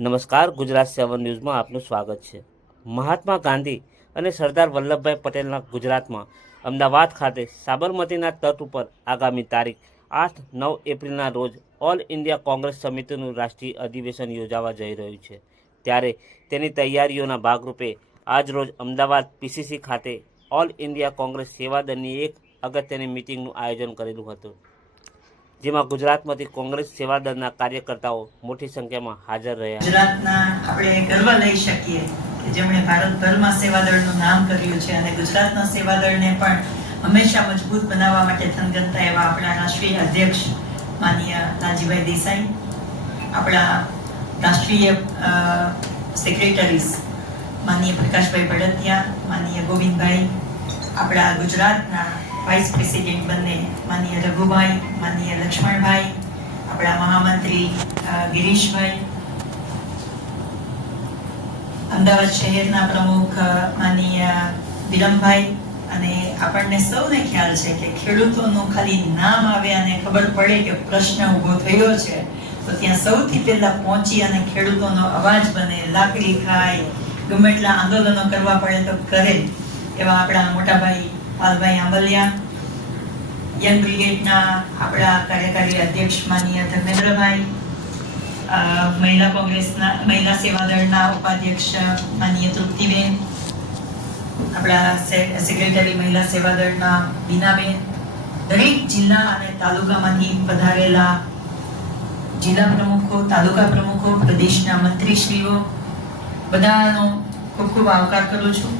નમસ્કાર, ગુજરાત સેવન ન્યૂઝમાં આપનું સ્વાગત છે. મહાત્મા ગાંધી અને સરદાર વલ્લભભાઈ પટેલના ગુજરાતમાં અમદાવાદ ખાતે સાબરમતીના તટ ઉપર આગામી તારીખ આઠ નવ એપ્રિલના રોજ ઓલ ઇન્ડિયા કોંગ્રેસ સમિતિનું રાષ્ટ્રીય અધિવેશન યોજાવા જઈ રહ્યું છે. ત્યારે તેની તૈયારીઓના ભાગરૂપે આજ રોજ અમદાવાદ પીસીસી ખાતે ઓલ ઇન્ડિયા કોંગ્રેસ સેવાદળની એક અગત્યની મિટિંગનું આયોજન કરેલું હતું. જેમાં ગુજરાતમાંથી કોંગ્રેસ સેવાદળના કાર્યકર્તાઓ મોટી સંખ્યામાં હાજર રહ્યા. ગુજરાતના આપણે ગર્વ લઈ શકીએ કે જેમણે ભારતભરમાં સેવાદળનું નામ કર્યું છે અને ગુજરાતના સેવાદળને પણ હંમેશા મજબૂત બનાવવા માટે થનગનતા એવા આપણા રાષ્ટ્રીય અધ્યક્ષ માનીય નાજીભાઈ દેસાઈ, આપણા રાષ્ટ્રીય સેક્રેટરીઝ માનીય પ્રકાશભાઈ ભડતિયા, માનીય ગોવિંદભાઈ, આપણા ગુજરાતના વાઇસ પ્રેસિડેન્ટ બંને માનીય રઘુભાઈ માનનીય લક્ષ્મણભાઈ, આપણા મહામંત્રી ગિરીશભાઈ, અમદાવાદ શહેરના પ્રમુખ માનનીય વિરમભાઈ અને આપણને સૌને ખ્યાલ છે કે ખેડૂતોનું ખાલી નામ આવે અને ખબર પડે કે પ્રશ્ન ઊભો થયો છે. તો ત્યાં સૌથી પહેલા પહોંચી અને ખેડૂતોનો અવાજ બને, લાકડી ખાય, ગમે એટલા આંદોલનો કરવા પડે તો કરે. એવા આપણા મોટાભાઈ પાલભાઈ આંબલિયા યંગ બ્રિગેડના આપણા કાર્યકારી અધ્યક્ષ માનીય ધર્મેન્દ્રભાઈ મહિલા કોંગ્રેસના, મહિલા સેવાદળના ઉપાધ્યક્ષ માનીય તૃપ્તિબેન, આપણા સેક્રેટરી મહિલા સેવાદળના બીનાબેન દરેક જિલ્લા અને તાલુકામાંથી પધારેલા જિલ્લા પ્રમુખો, તાલુકા પ્રમુખો, પ્રદેશના મંત્રીશ્રીઓ, બધાનો ખૂબ ખૂબ આવકાર કરું છું.